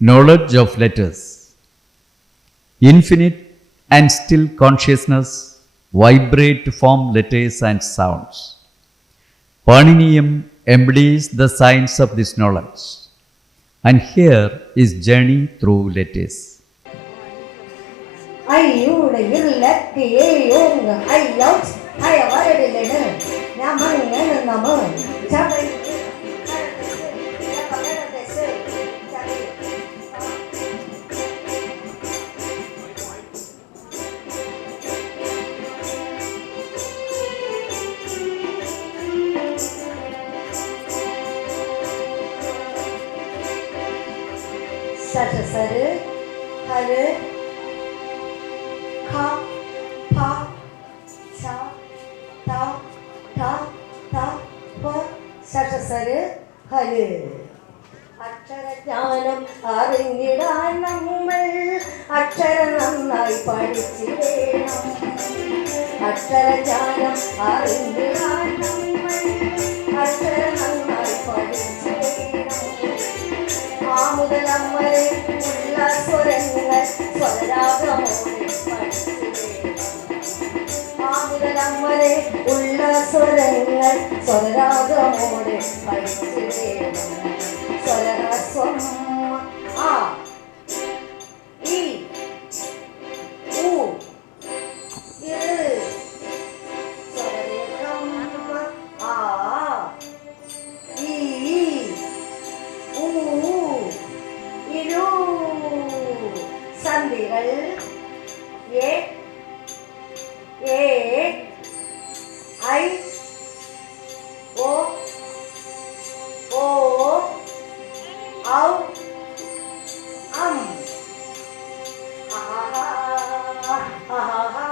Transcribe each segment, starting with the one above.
Knowledge of letters. Infinite and still consciousness vibrate to form letters and sounds. Paninium embodies the science of this knowledge. And here is journey through letters. അയ്യൂടെ ഇരുളക്ക് ഏയോങ്ങ് അയ്യോച്ച് അയവരടിലെണ് ഞമങ്ങനെ നമ ചബൈ സര ഹര ഖ ഫ ഛ ത ഠ ത പ സര ഹര അക്ഷരജ്ഞാനം അറിഞ്ഞിടാൻ നമ്മൾ അക്ഷരം നന്നായി പഠിച്ചിടേണം. അക്ഷരജ്ഞാനം അറിഞ്ഞിടാൻ നമ്മൾ അക്ഷരം നന്നായി പഠിച്ചിടേണം. ആ മുതലമ്മരെ ഉള്ള സ്വരങ്ങൾ സ്വരരാഗമോടെ പഠിച്ചിടേണം. ആ മുതലമ്മരെ ഉള്ള സ്വരങ്ങൾ സ്വരരാഗമോടെ പഠിച്ചിടേണം. സ്വരഹസ്വം ആ ഇ ഉ ഇ സ്വരരേഖം ആ ഇ ഉ ഇരു സന്ധികൾ എ എ ഐ ഓ ഓ ഔ അം ആഹാ ആഹാ ആഹാ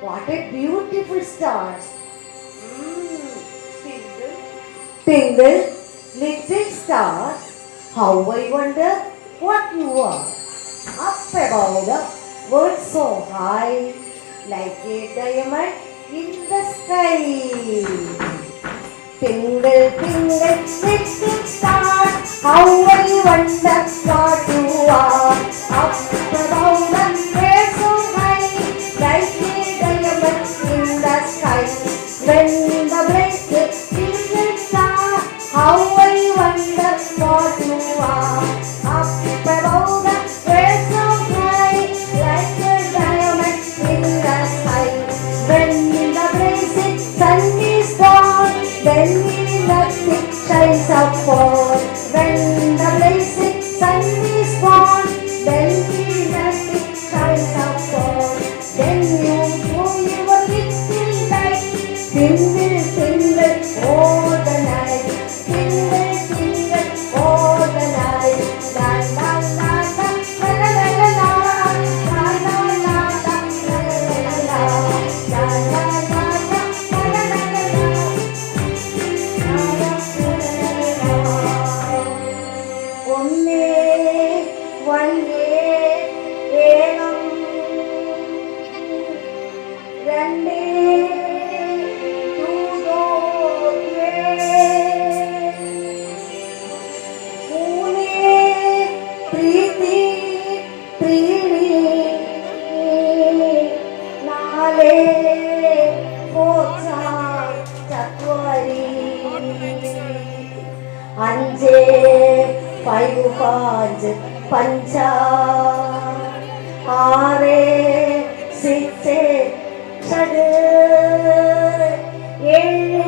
What a beautiful stars. Tingle, little stars, how I wonder what you are. Up above the world so high, like a diamond in the sky. Tingle, tingle, little stars, how I wonder what you are. Up above the world so high, like a diamond in the sky. When the blanket tingle star, how I wonder what you are. Up above the world so high, like a diamond in the sky. When the blazing sun is gone, then nothing shines upon. When the blazing sun is gone, then nothing shines upon. Then you go your little Tingle, tingle all the night. Tingle, tingle all the night. La la la la la la la la la la la la la ഒന്നേ വന്നേ ഏകം രണ്ടേ അഞ്ചേ five Paanch പഞ്ച ആറ് six ഷഡ് ഏഴ്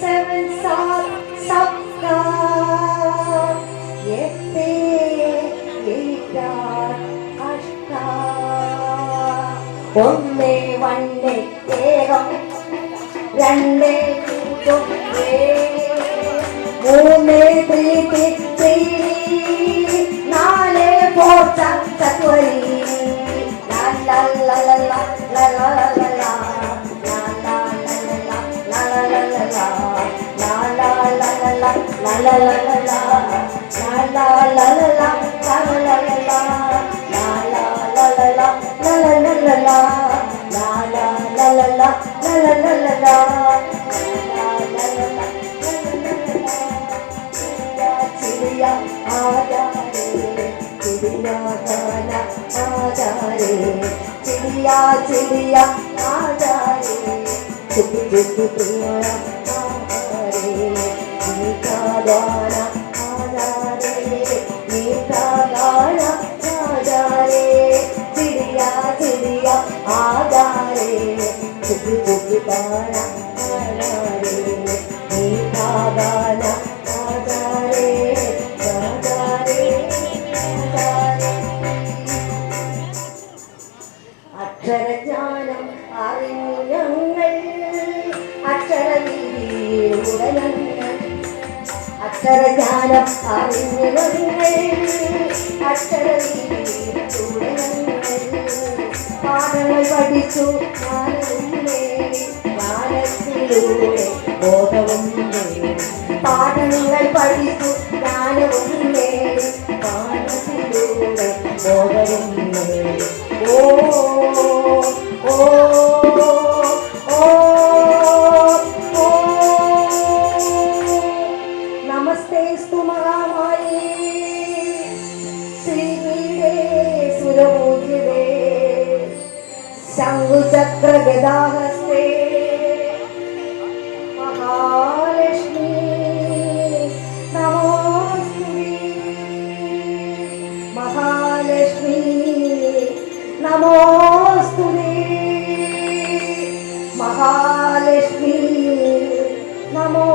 seven സാത് സപ്ത എട്ട് eight അഷ്ട ഒന്ന് one ഏകം രണ്ട് മൂന്ന് ത്രീ നാല് ഫോർ ചത്വരി चिड़िया चिड़िया आ जा रे चुप चुप पिया आ रे मीठा गाना आ जा रे मीठा गाना आ जा रे चिड़िया चिड़िया आ जा रे चुप चुप गाना आ जा रे मीठा गाना आ जा रे അക്ഷരജ്ഞാനം അറിഞ്ഞു ഞങ്ങൾ അക്ഷരവീതിയിലൂടെ ഞങ്ങൾ അക്ഷരജ്ഞാനം അറിഞ്ഞു ഞങ്ങൾ അക്ഷരവീതിയിലൂടെ ഞങ്ങൾ പാഠങ്ങൾ പഠിച്ചു ജ്ഞാനവും നേടി ജ്ഞാനത്തിലൂടെ ബോധവും നേടി പാഠങ്ങൾ പഠിച്ചു ജ്ഞാനവും നേടി പാഠത്തിലൂടെ ബോധവും നേടി ഓ ഓ ഓ ഓ നമസ്തേസ്തു മഹാമായി ശ്രീപീഠേ സുരപൂജ്യതേ ശംഖുചക്രഗദാഹസ്തേ മഹാലക്ഷ്മി നമോസ്തുതേ മഹാലക്ഷ്മി നമോസ്തുതേ മഹാലക്ഷ്മി നമോ